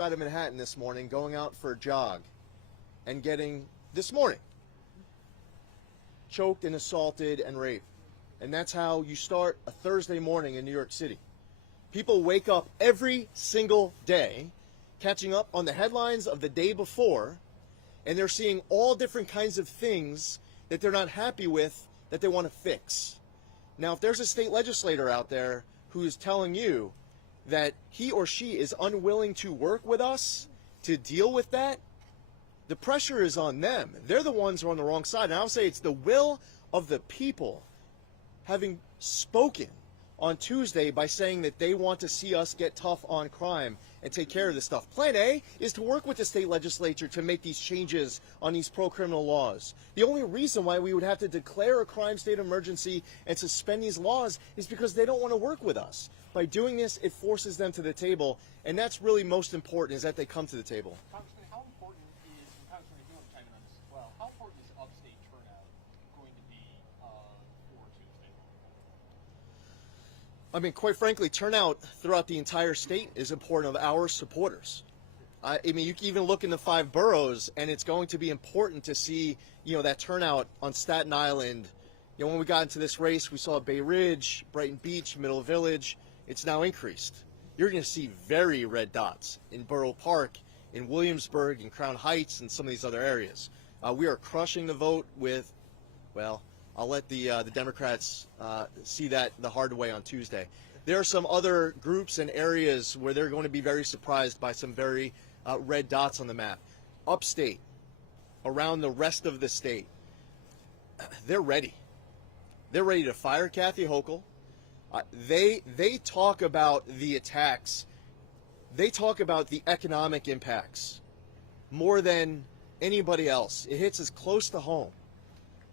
Out of Manhattan this morning, going out for a jog, and getting, this morning, choked and assaulted and raped. And that's how you start a Thursday morning in New York City. People wake up every single day, catching up on the headlines of the day before, and they're seeing all different kinds of things that they're not happy with, that they want to fix. Now, if there's a state legislator out there who is telling you that he or she is unwilling to work with us to deal with that, the pressure is on them. They're the ones who are on the wrong side. And I'll say it's the will of the people having spoken on Tuesday by saying that they want to see us get tough on crime and take care of this stuff. Plan A is to work with the state legislature to make these changes on these pro-criminal laws. The only reason why we would have to declare a crime state emergency and suspend these laws is because they don't want to work with us. By doing this, it forces them to the table, and that's really most important, is that they come to the table. Congressman, how important is, and Congressman, if you want to chime in on this as well, how important is upstate turnout going to be for Tuesday? I mean, quite frankly, turnout throughout the entire state is important of our supporters. I mean, you can even look in the 5 boroughs, and it's going to be important to see, that turnout on Staten Island. When we got into this race, we saw Bay Ridge, Brighton Beach, Middle Village. It's now increased. You're going to see very red dots in Borough Park, in Williamsburg, in Crown Heights, and some of these other areas. We are crushing the vote with, well, I'll let the Democrats see that the hard way on Tuesday. There are some other groups and areas where they're going to be very surprised by some very red dots on the map. Upstate, around the rest of the state, they're ready. They're ready to fire Kathy Hochul. They talk about the attacks. They talk about the economic impacts more than anybody else. It hits us close to home.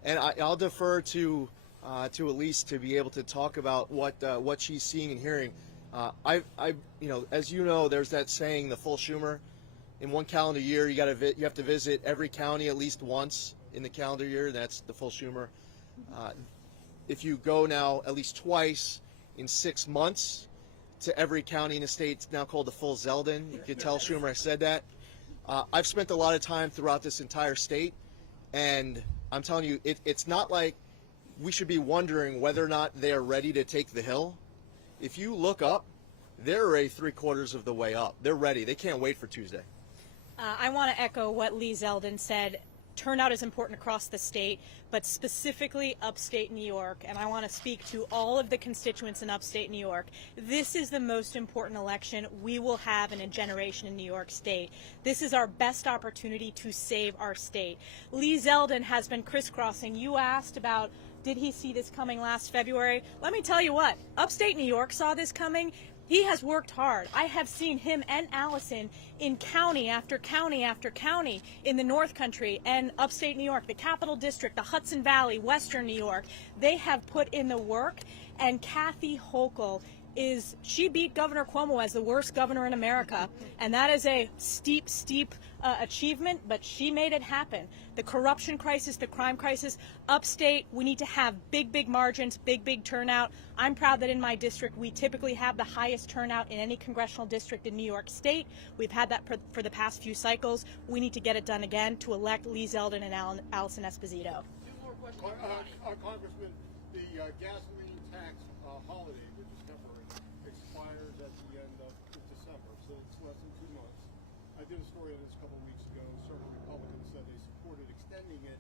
And I'll defer to Elise to be able to talk about what she's seeing and hearing. As you know, there's that saying, the full Schumer. In one calendar year, you have to visit every county at least once in the calendar year. That's the full Schumer. If you go now at least twice in 6 months to every county in the state, it's now called the full Zeldin. You can tell Schumer I said that. I've spent a lot of time throughout this entire state, and I'm telling you, it's not like we should be wondering whether or not they're ready to take the hill. If you look up, they're already 3/4 of the way up. They're ready. They can't wait for Tuesday. I want to echo what Lee Zeldin said. Turnout is important across the state, but specifically upstate New York, and I want to speak to all of the constituents in upstate New York. This is the most important election we will have in a generation in New York State. This is our best opportunity to save our state. Lee Zeldin has been crisscrossing. You asked about, did he see this coming last February? Let me tell you what, upstate New York saw this coming. He has worked hard. I have seen him and Allison in county after county after county in the North Country and upstate New York, the Capital District, the Hudson Valley, Western New York. They have put in the work, and Kathy Hochul she beat Governor Cuomo as the worst governor in America, and that is a steep achievement, but she made it happen. The corruption crisis, the crime crisis, upstate, we need to have big margins, big turnout. I'm proud that in my district we typically have the highest turnout in any congressional district in New York State. We've had that for the past few cycles. We need to get it done again to elect Lee Zeldin and Allison Esposito. Two more questions. Congressman, the gasoline tax holiday, which is temporary, expires at the end of December, so it's less than 2 months. I did a story on this a couple of weeks ago. Certain Republicans said they supported extending it.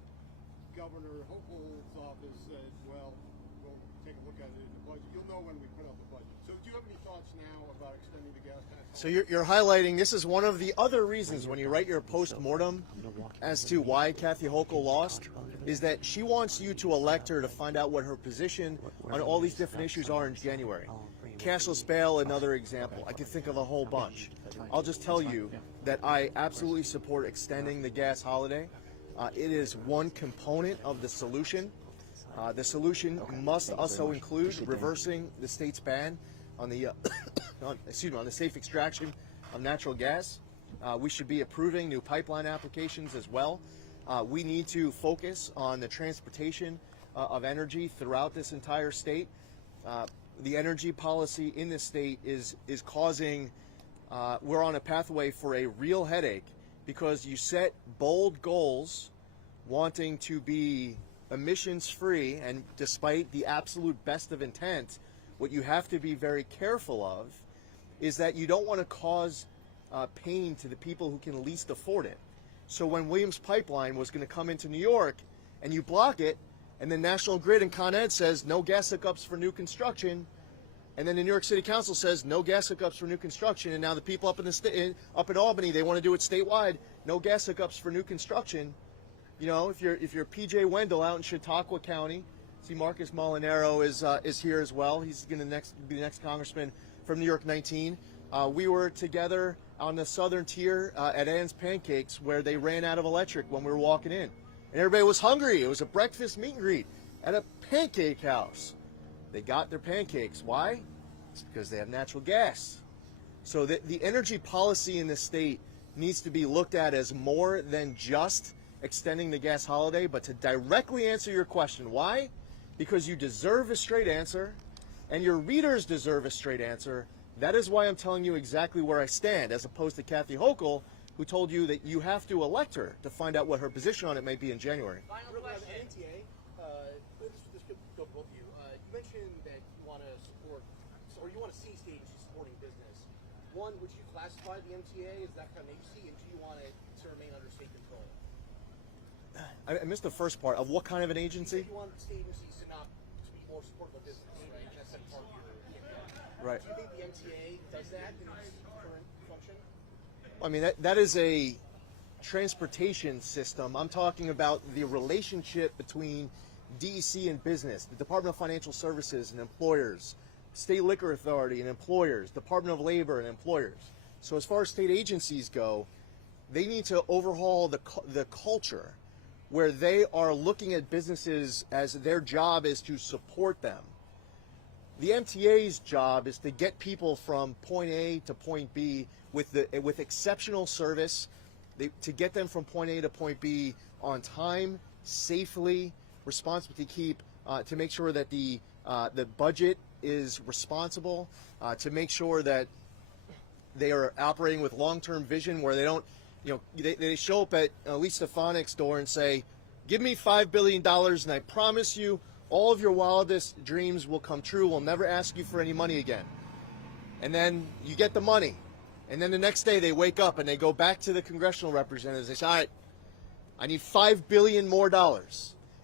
Governor Hochul's office said, well, we'll take a look at it in the budget. You'll know when we put out the budget. So do you have any thoughts now about extending the gas tax? So you're highlighting, this is one of the other reasons when you write your post-mortem as to why Kathy Hochul lost, is that she wants you to elect her to find out what her position on all these different issues are in January. Cashless bail, another example. I could think of a whole bunch. I'll just tell you that I absolutely support extending the gas holiday. It is one component of the solution. The solution must also include reversing the state's ban on the on the safe extraction of natural gas. We should be approving new pipeline applications as well. We need to focus on the transportation of energy throughout this entire state. The energy policy in this state is causing we're on a pathway for a real headache, because you set bold goals wanting to be emissions free, and despite the absolute best of intent, what you have to be very careful of is that you don't want to cause pain to the people who can least afford it. So when Williams Pipeline was going to come into New York and you block it, and then National Grid and Con Ed says no gas hookups for new construction, and then the New York City Council says no gas hookups for new construction, and now the people up in up in Albany, they want to do it statewide, no gas hookups for new construction. You know, if you're PJ Wendell out in Chautauqua County, see Marcus Molinaro is here as well. He's going to be the next congressman from New York 19. We were together on the southern tier at Ann's Pancakes, where they ran out of electric when we were walking in. And everybody was hungry. It was a breakfast meet and greet at a pancake house. They got their pancakes. Why? It's because they have natural gas. So the energy policy in the state needs to be looked at as more than just extending the gas holiday, but to directly answer your question. Why? Because you deserve a straight answer, and your readers deserve a straight answer. That is why I'm telling you exactly where I stand, as opposed to Kathy Hochul, who told you that you have to elect her to find out what her position on it may be in January. Final question. NTA, this could go to both of you. You mentioned that you want to support, or you want to see state agencies supporting business. One, would you classify the MTA as that kind of agency, and do you want it to remain under state control? I missed the first part. Of what kind of an agency? You want state agencies to be more supportive of business, right? That's part of your campaign. Right. Do you think the MTA does that in its current function? I mean, that is a transportation system. I'm talking about the relationship between DEC and business, the Department of Financial Services and employers, State Liquor Authority and employers, Department of Labor and employers. So as far as state agencies go, they need to overhaul the culture where they are looking at businesses as their job is to support them. The MTA's job is to get people from point A to point B with exceptional service, to get them from point A to point B on time, safely, responsibly, to make sure that the budget is responsible, to make sure that they are operating with long-term vision, where they don't, they show up at Elise Stefanik's door and say, "Give me $5 billion and I promise you all of your wildest dreams will come true. We'll never ask you for any money again." And then you get the money. And then the next day they wake up and they go back to the congressional representatives. They say, "All right, I need $5 billion more.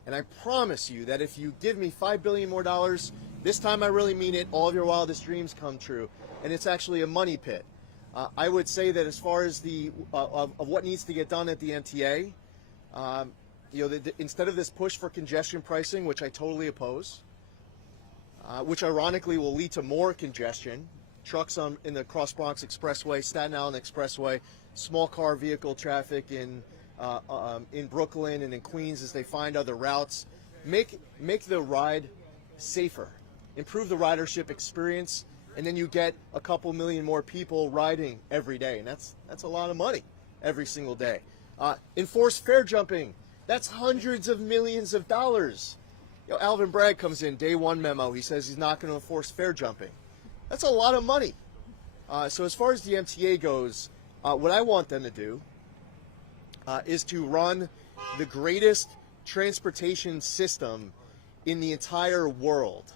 And I promise you that if you give me $5 billion more, this time I really mean it, all of your wildest dreams come true." And it's actually a money pit. I would say that as far as of what needs to get done at the MTA, instead of this push for congestion pricing, which I totally oppose, which ironically will lead to more congestion, trucks in the Cross Bronx Expressway, Staten Island Expressway, small car vehicle traffic in Brooklyn and in Queens as they find other routes, make the ride safer, improve the ridership experience, and then you get a couple million more people riding every day, and that's a lot of money every single day. Enforce fare jumping. That's hundreds of millions of dollars. Alvin Bragg comes in, day one memo. He says he's not going to enforce fare jumping. That's a lot of money. So as far as the MTA goes, what I want them to do is to run the greatest transportation system in the entire world.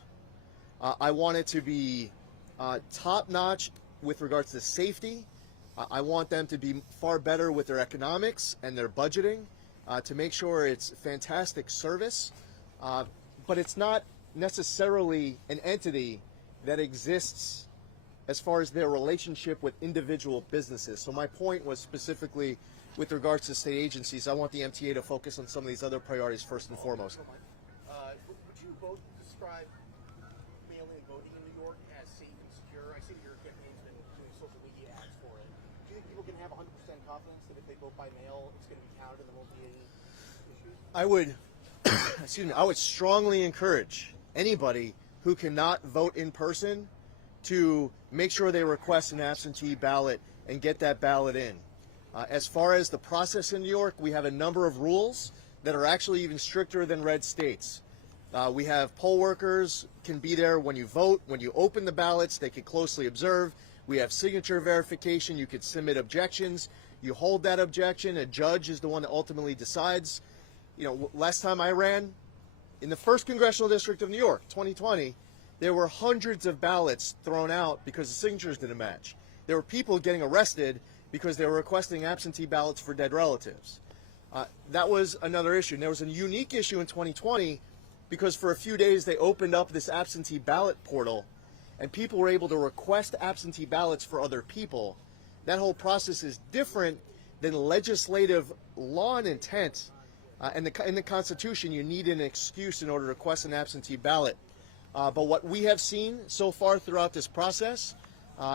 I want it to be top-notch with regards to safety. I want them to be far better with their economics and their budgeting, to make sure it's fantastic service, but it's not necessarily an entity that exists as far as their relationship with individual businesses. So my point was specifically with regards to state agencies. I want the MTA to focus on some of these other priorities first and foremost. Would you both describe mail-in voting in New York as safe and secure? I see your campaign's been doing social media ads for it. Do you think people can have 100% confidence that if they vote by mail, it's going to be counted and there won't be any issues? I would strongly encourage anybody who cannot vote in person to make sure they request an absentee ballot and get that ballot in. As far as the process in New York, we have a number of rules that are actually even stricter than red states. We have poll workers can be there when you vote. When you open the ballots, they can closely observe. We have signature verification. You could submit objections. You hold that objection. A judge is the one that ultimately decides. You know, last time I ran, in the 1st Congressional District of New York, 2020, there were hundreds of ballots thrown out because the signatures didn't match. There were people getting arrested because they were requesting absentee ballots for dead relatives. That was another issue. And there was a unique issue in 2020 because for a few days they opened up this absentee ballot portal and people were able to request absentee ballots for other people. That whole process is different than legislative law and intent. In the Constitution, you need an excuse in order to request an absentee ballot. But what we have seen so far throughout this process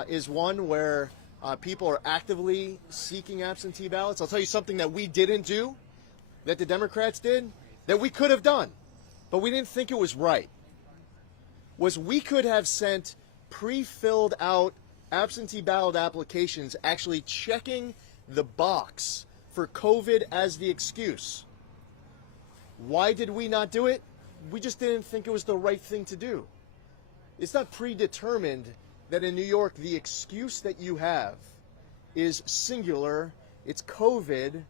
is one where people are actively seeking absentee ballots. I'll tell you something that we didn't do, that the Democrats did, that we could have done, but we didn't think it was right, was we could have sent pre-filled out absentee ballot applications actually checking the box for COVID as the excuse. Why did we not do it? We just didn't think it was the right thing to do. It's not predetermined that in New York the excuse that you have is singular, it's COVID,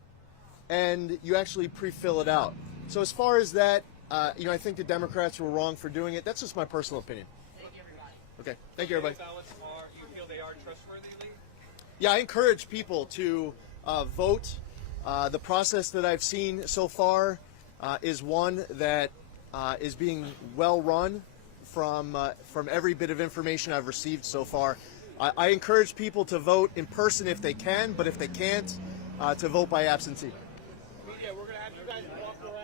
and you actually pre-fill it out. So as far as that, I think the Democrats were wrong for doing it. That's just my personal opinion. Thank you, everybody. Okay, thank you, everybody. Ballots you feel they are trustworthy, Lee? Yeah, I encourage people to vote. The process that I've seen so far is one that is being well run from every bit of information I've received so far. I encourage people to vote in person if they can, but if they can't, to vote by absentee. Media, we're going to have you guys walk around.